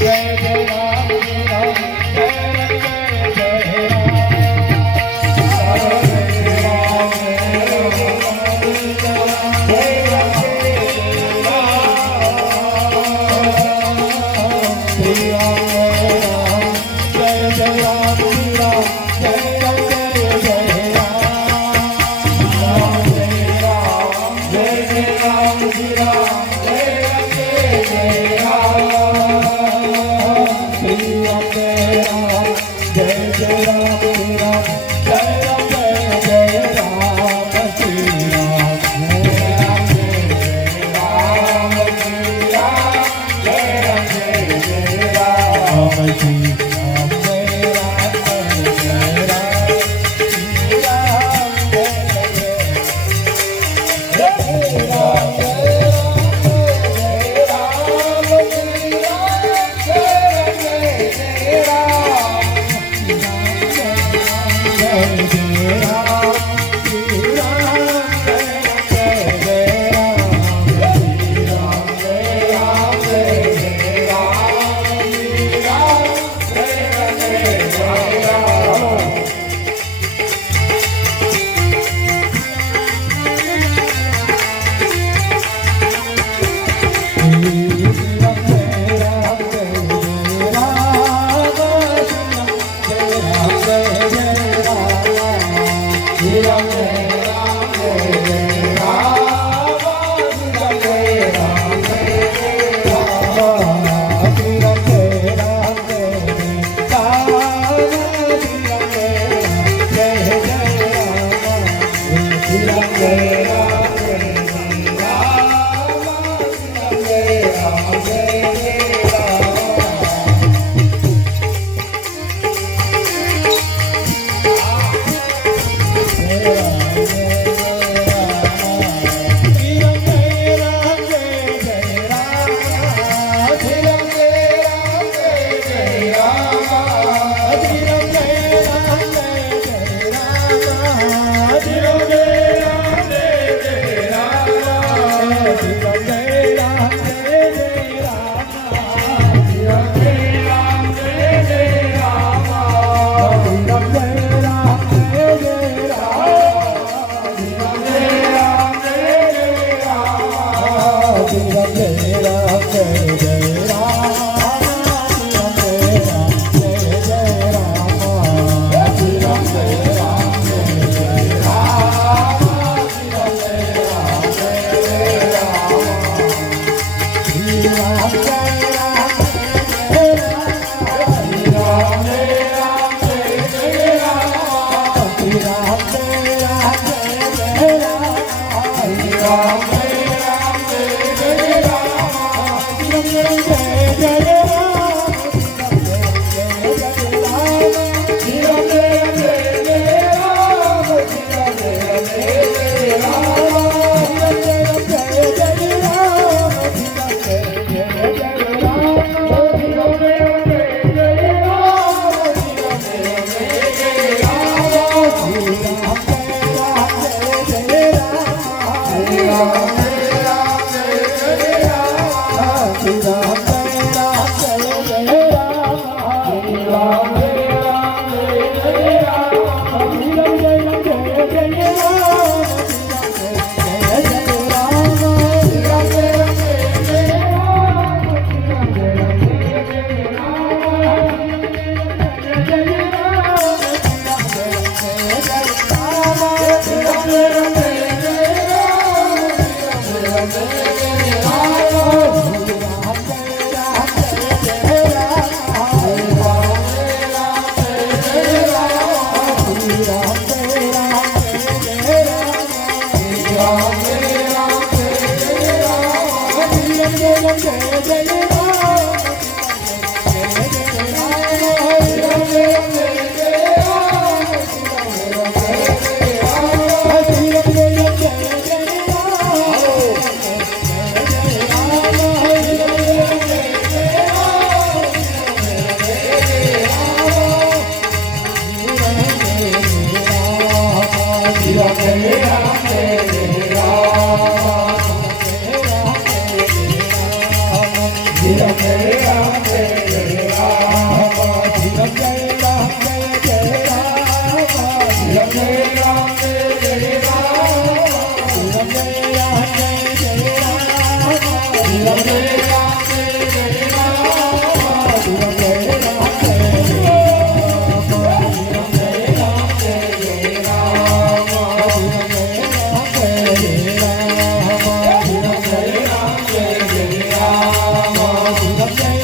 Yeah. Jai Allah Allah Allah yeah, yeah. Okay.